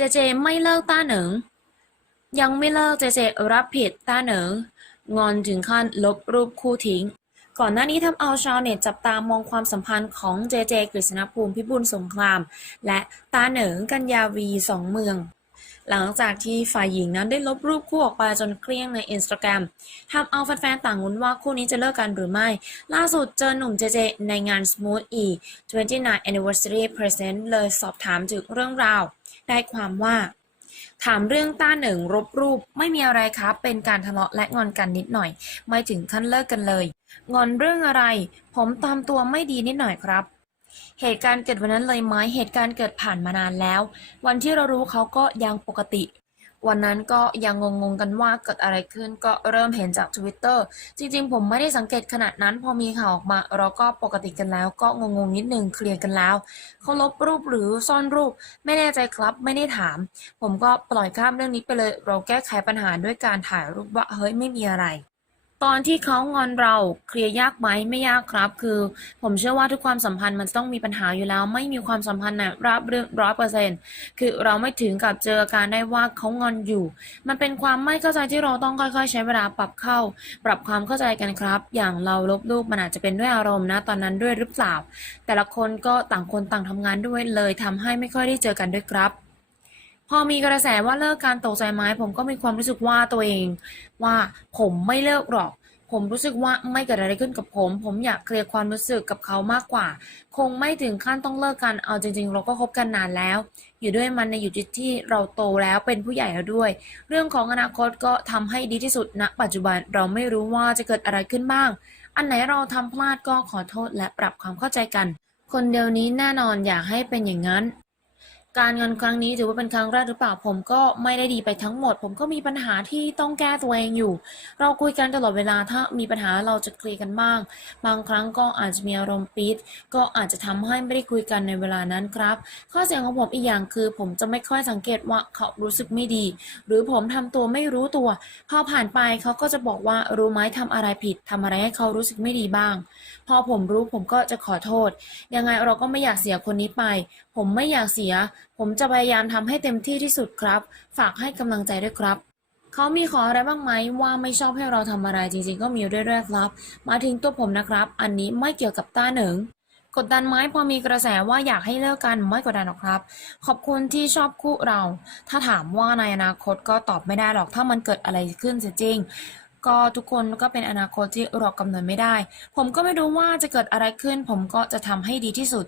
เจเจไม่เลิกต้าเหนิง ยังไม่เลิกเจเจรับผิดต้าเหนิง งอนถึงขั้นลบรูปคู่ทิ้ง ก่อนหน้านี้ทำเอาชาวเน็ตจับตามองความสัมพันธ์ของเจเจกฤษณภูมิพิบูลสงคราม และตาเหนิงกัญญาวีสองเมือง หลังจากที่ฝ่ายหญิงนั้นได้ลบรูปคู่ออกไปจนเกลี้ยงในอินสตาแกรมทำเอาแฟนๆต่างลุ้นว่าคู่นี้จะเลิกกันหรือไม่ ล่าสุดเจอหนุ่มเจเจในงาน Smooth E 29 Anniversary Present เลยสอบถามถึงเรื่องราว ได้ความว่าถามเรื่องต้าหนิงรบรูปไม่มีอะไรครับ เป็นการทะเลาะและงอนกันนิดหน่อย ไม่ถึงขั้นเลิกกันเลย งอนเรื่องอะไร ผมตามตัวไม่ดีนิดหน่อยครับ เหตุการณ์เกิดวันนั้นเลยไหมเหตุการณ์เกิดผ่านมานานแล้ว วันที่เรารู้เขาก็ยังปกติ วันนั้นก็ยังงงๆกันว่าเกิดอะไรขึ้นก็เริ่มเห็นจาก Twitter จริงๆ ผมไม่ได้สังเกตขนาดนั้น พอมีข่าวออกมาเราก็ปกติกันแล้ว ก็งงๆนิดนึงเคลียร์กันแล้วเขาลบรูปหรือซ่อนรูป ไม่แน่ใจครับไม่ได้ถาม ผมก็ปล่อยข้ามเรื่องนี้ไปเลย เราแก้ไขปัญหาด้วยการถ่ายรูปว่าเฮ้ยไม่มีอะไร ตอนที่เขางอนเราเคลียร์ยากไหมไม่ยากครับ คือ ผมเชื่อว่าทุกความสัมพันธ์มันต้องมีปัญหาอยู่แล้ว ไม่มีความสัมพันธ์นะราบเรื่นร้อยเปอร์เซ็นต์คือเราไม่ถึงกับเจออาการได้ว่าเขางอนอยู่ มันเป็นความไม่เข้าใจที่เราต้องค่อยๆ ใช้เวลาปรับเข้า ปรับความเข้าใจกันครับ อย่างเราลบรูปมันอาจจะเป็นด้วยอารมณ์นะตอนนั้นด้วยหรือเปล่า แต่ละคนก็ต่างคนต่างทำงานด้วยเลยทำให้ไม่ค่อยได้เจอกันด้วยครับ พอมีกระแสว่าเลิกการตกใจไหมผมก็มีความรู้สึกว่าตัวเอง ว่าผมไม่เลิกหรอก ผมรู้สึกว่าไม่เกิดอะไรขึ้นกับผม ผมอยากเคลียร์ความรู้สึกกับเขามากกว่า คงไม่ถึงขั้นต้องเลิกกันเอาจริง ๆ เราก็คบกันนานแล้ว อยู่ด้วยมันในอยู่จุดที่เราโตแล้วเป็นผู้ใหญ่แล้วด้วย เรื่องของอนาคตก็ทำให้ดีที่สุดณปัจจุบันเราไม่รู้ว่าจะเกิดอะไรขึ้นบ้าง อันไหนเราทำพลาดก็ขอโทษและปรับความเข้าใจกัน คนเดียวนี้แน่นอนอยากให้เป็นอย่างนั้น การงานครั้งนี้ถือว่าเป็นครั้งแรกหรือเปล่าผมก็ไม่ได้ดีไปทั้งหมด ผมก็มีปัญหาที่ต้องแก้ตัวเองอยู่ เราคุยกันตลอดเวลาถ้ามีปัญหาเราจะเคลียร์กันบ้าง บางครั้งก็อาจจะมีอารมณ์ปี๊ดก็อาจจะทำให้ไม่ได้คุยกันในเวลานั้นครับ ข้อเสียของผมอีกอย่างคือ ผมจะไม่ค่อยสังเกตว่าเขารู้สึกไม่ดี หรือผมทำตัวไม่รู้ตัวพอผ่านไปเขาก็จะบอกว่ารู้ไหมทำอะไรผิดทำอะไรให้เขารู้สึกไม่ดีบ้าง พอผมรู้ผมก็จะขอโทษ ยังไงเราก็ไม่อยากเสียคนนี้ไป ผมไม่อยากเสียผมจะพยายามทำให้เต็มที่ที่สุดครับ ฝากให้กำลังใจด้วยครับ เขามีขออะไรบ้างไหมว่าไม่ชอบให้เราทำอะไรจริงๆ ก็มีเรื่อยๆครับ มาถึงตัวผมนะครับ อันนี้ไม่เกี่ยวกับต้าเหนิงกดดันไหมพอมีกระแสว่าอยากให้เลิกกันไม่กดดันหรอกครับ ขอบคุณที่ชอบคู่เรา ถ้าถามว่าในอนาคตก็ตอบไม่ได้หรอกถ้ามันเกิดอะไรขึ้นเสียจริง ก็ทุกคนก็เป็นอนาคตที่เรากำหนดไม่ได้ ผมก็ไม่รู้ว่าจะเกิดอะไรขึ้น ผมก็จะทำให้ดีที่สุด